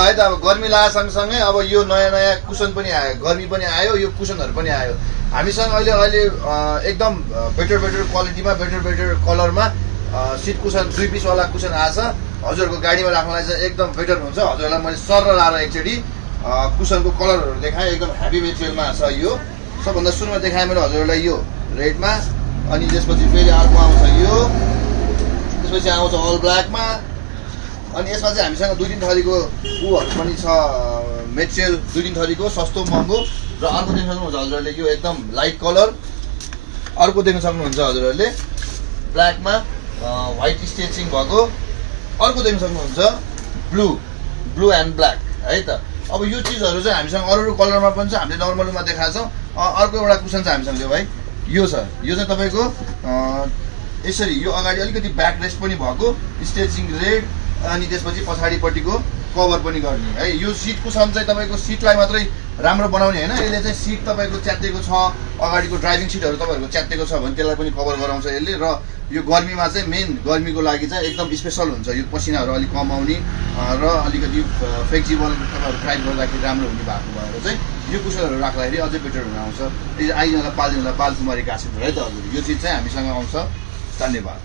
है त अब गर्मी लागे सँगसँगै अब यो नयाँ नयाँ कुसन पनि आयो, गर्मी पनि आयो, यो कुसनहरू पनि आयो। हामीसँग अहिले एकदम बेटर क्वालिटीमा बेटर कलरमा सिट कुसन 2 पिसवाला कुसन आछ। हजुरहरूको गाडीमा राख्नलाई चाहिँ एकदम बेटर हुन्छ। हजुरहरूलाई मैले सर लाएर एकचोटि कुसनको कलरहरू देखाएँ, एकदम हेभी मेटेरियलमा छ यो। सबभन्दा सुरुमा देखाएँ मैले हजुरहरूलाई यो रेडमा, अनि त्यसपछि फेरि अर्को आउँछ यो, त्यसपछि आउँछ अल ब्ल्याकमा, अनि यसमा चाहिँ हामीसँग 2-3 थरीको ऊहरू पनि छ मेटेरियल, 2-3 थरीको सस्तो महँगो। र अर्को देख्न सक्नुहुन्छ हजुरहरूले यो एकदम लाइट कलर, अर्को देख्न सक्नुहुन्छ हजुरहरूले ब्ल्याकमा व्हाइट स्टिचिङ भएको, अर्को देख्न सक्नुहुन्छ ब्लू एन्ड ब्ल्याक है त। अब यो चिजहरू चाहिँ हामीसँग अरू कलरमा पनि छ, हामीले नर्मलमा देखाएको छौँ। अर्को एउटा कुसन चाहिँ हामीसँग भाइ यो छ, यो चाहिँ तपाईँको यसरी यो अगाडि अलिकति ब्याक रेस्ट पनि भएको स्टिचिङ रेड, अनि त्यसपछि पछाडिपट्टिको कभर पनि गर्ने है। यो सिट कुसन चाहिँ तपाईँको सिटलाई मात्रै राम्रो बनाउने होइन, यसले चाहिँ सिट तपाईँको च्यातेको छ, अगाडिको ड्राइभिङ सिटहरू तपाईँहरूको च्यातेको छ भने त्यसलाई पनि कभर गराउँछ यसले। र यो गर्मीमा चाहिँ मेन गर्मीको लागि चाहिँ एकदम स्पेसल हुन्छ, यो पसिनाहरू अलिक कम आउने र अलिकति फ्लेक्सिबल तपाईँहरू ड्राइभ गर्दाखेरि राम्रो हुने भएको भएर चाहिँ यो कुसनहरू राख्दाखेरि अझै बेटर हुन आउँछ। आइजनलाई पाल्दिनलाई पाल्छु मरेको आसित है त हजुर। यो चिज चाहिँ हामीसँग आउँछ। धन्यवाद।